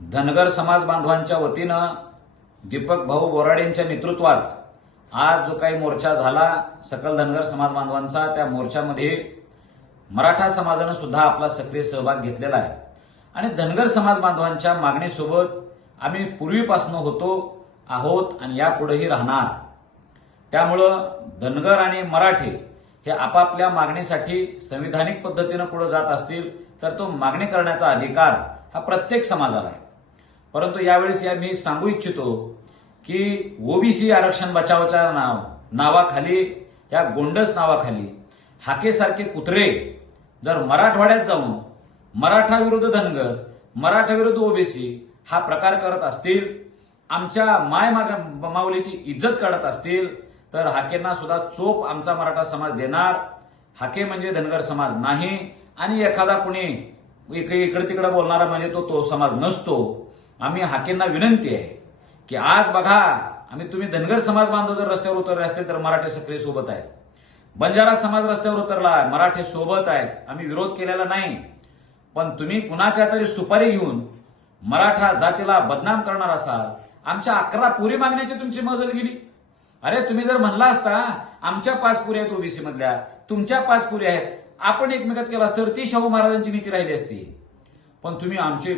धनगर समाज बांधवांच्या वतीनं दीपक भाऊ बोराडेंच्या नेतृत्वात आज जो काही मोर्चा झाला सकल धनगर समाज बांधवांचा, त्या मोर्चामध्ये मराठा समाजानं सुद्धा आपला सक्रिय सहभाग घेतलेला आहे आणि धनगर समाज बांधवांच्या मागणीसोबत आम्ही पूर्वीपासून होतो, आहोत आणि यापुढेही राहणार। त्यामुळं धनगर आणि मराठे हे आपापल्या मागणीसाठी संविधानिक पद्धतीनं पुढे जात असतील तर तो मागणी करण्याचा अधिकार हा प्रत्येक समाजाला आहे। परंतु यावेळेस मी सांगू इच्छितो की ओबीसी आरक्षण बचावच्या नावाखाली, या गोंडस नावाखाली हाकेसारखे कुत्रे जर मराठवाड्यात जाऊन मराठा विरुद्ध धनगर, मराठा विरुद्ध ओबीसी हा प्रकार करत असतील, आमच्या माय माऊलीची इज्जत काढत असतील तर हाकेंना सुद्धा चोप आमचा मराठा समाज देणार। हाके म्हणजे धनगर समाज नाही आणि एखादा कुणी इकडे तिकडे बोलणारा म्हणजे तो समाज नसतो। आम्ही हाकेंना विनंती आहे की आज बघा, तुम्ही धनगर समाज बांधव जर रस्त्यावर उतरले असतील तर मराठे सक्रिय सोबत आहेत, बंजारा समाज रस्त्यावर उतरला आहे, मराठे सोबत आहेत, आम्ही विरोध केलेला नाही। पण तुम्ही कुणाच्या तरी सुपारी घेऊन मराठा जातीला बदनाम करणार असाल, आमच्या 11 पुरी मागण्याची तुमची मजल गेली। अरे तुम्ही जर म्हणला असता आमच्या 5 पुरी आहेत ओबीसी मधल्या, तुमच्या 5 पुरी आहेत, आपण एकमेकात केला असतं तर ती शाहू महाराजांची नीती राहिली असती। पण तुम्ही आमचे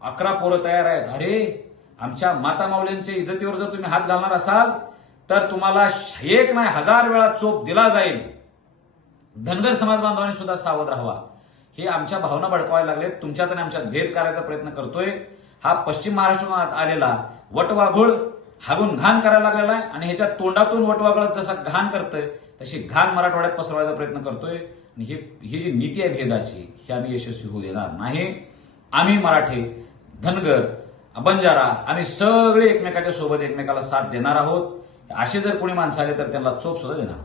11 पोरं तयार आहेत, अरे आमच्या माता माऊलींच्या इज्जतीवर जर तुम्ही हात घालणार असाल तर तुम्हाला 1 नाही 1000 वेळा चोप दिला जाईल। धनगर समाज बांधवांनी सुद्धा सावध राहावा। हे आमच्या भावना भडकवायला लागलेत, तुमच्यात आणि आमच्यात भेद करायचा प्रयत्न करतोय। हा पश्चिम महाराष्ट्रात आलेला वटवाघूळ हागून घाण करायला लागलेला आहे आणि ह्याच्या तोंडातून वटवाघूळ जसा घाण करतोय तशी घाण मराठवाड्यात पसरवायचा प्रयत्न करतोय। आणि ही जी नीती आहे भेदाची, ही आम्ही यशस्वी होऊ देणार नाही। आम्ही मराठे, धनगर, बंजारा आम्ही सगळे एकमेकाच्या सोबत एकमेकाला साथ देणार आहोत। असे जर कोणी माणसं आले तर त्यांना चोप सुद्धा देणार।